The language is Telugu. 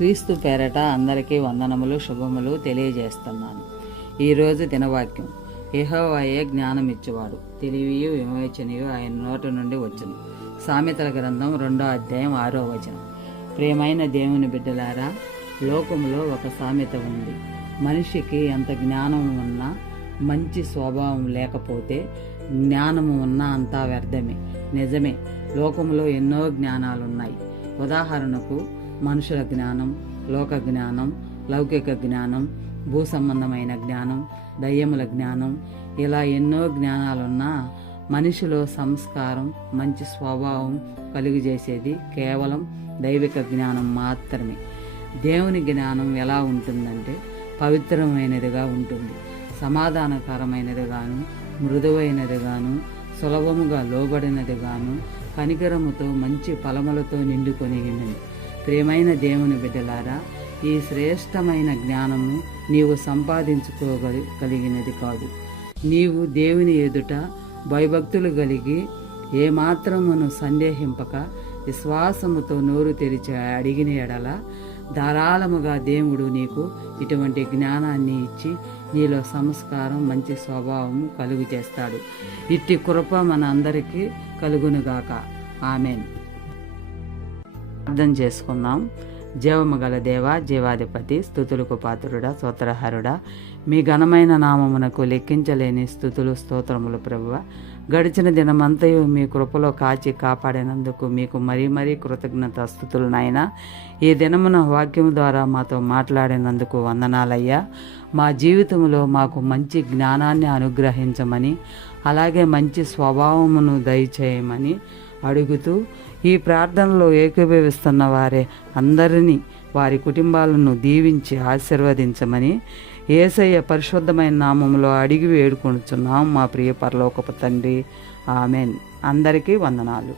క్రీస్తు పేరట అందరికీ వందనములు శుభములు తెలియజేస్తున్నాను. ఈరోజు దినవాక్యం. యెహోవాయే జ్ఞానం ఇచ్చేవాడు, తెలివియు విమోచనయు ఆయన నోటి నుండి వచ్చును. సామెతల గ్రంథం 2వ అధ్యాయం 6వ వచనం. ప్రియమైన దేవుని బిడ్డలారా, లోకంలో ఒక సామెత ఉంది. మనిషికి ఎంత జ్ఞానం ఉన్నా మంచి స్వభావం లేకపోతే జ్ఞానము ఉన్నా అంతా వ్యర్థమే. నిజమే, లోకంలో ఎన్నో జ్ఞానాలున్నాయి. ఉదాహరణకు మనుషుల జ్ఞానం, లోక జ్ఞానం, లౌకిక జ్ఞానం, భూ సంబంధమైన జ్ఞానం, దయ్యముల జ్ఞానం, ఇలా ఎన్నో జ్ఞానాలున్నా మనిషిలో సంస్కారం, మంచి స్వభావం కలుగజేసేది కేవలం దైవిక జ్ఞానం మాత్రమే. దేవుని జ్ఞానం ఎలా ఉంటుందంటే పవిత్రమైనదిగా ఉంటుంది, సమాధానకరమైనదిగాను, మృదువైనదిగాను, సులభముగా లోబడినదిగాను, కనికరముతో మంచి ఫలములతో నిండుకొని ఉన్నది. ప్రియమైన దేవుని బిడ్డలారా, ఈ శ్రేష్టమైన జ్ఞానము నీవు సంపాదించుకోగలిగినది కాదు. నీవు దేవుని ఎదుట భయభక్తులు కలిగి ఏమాత్రమును సందేహింపక విశ్వాసముతో నోరు తెరిచి అడిగిన ఎడల ధారాళముగా దేవుడు నీకు ఇటువంటి జ్ఞానాన్ని ఇచ్చి నీలో సంస్కారం, మంచి స్వభావం కలుగు చేస్తాడు. ఇట్టి కృప మన అందరికీ కలుగునుగాక. ఆమెన్. అర్థం చేసుకుందాం. జీవము గల దేవ, జీవాధిపతి, స్తుతులకు పాత్రుడా, స్తోత్రహరుడా, మీ ఘనమైన నామమునకు లెక్కించలేని స్తుతులు, స్తోత్రములు ప్రభువ. గడిచిన దినమంతయు మీ కృపలో కాచి కాపాడినందుకు మీకు మరీ మరీ కృతజ్ఞత స్తుతులు నాయనా. ఈ దినమున వాక్యము ద్వారా మాతో మాట్లాడినందుకు వందనాలయ్యా. మా జీవితంలో మాకు మంచి జ్ఞానాన్ని అనుగ్రహించమని, అలాగే మంచి స్వభావమును దయచేయమని అడుగుతూ, ఈ ప్రార్థనలో ఏకీభవిస్తున్న వారే అందరినీ, వారి కుటుంబాలను దీవించి ఆశీర్వదించమని యేసయ్య పరిశుద్ధమైన నామములో అడిగి వేడుకొనుచున్నాం మా ప్రియ పరలోకపు తండ్రి. ఆమెన్. అందరికీ వందనాలు.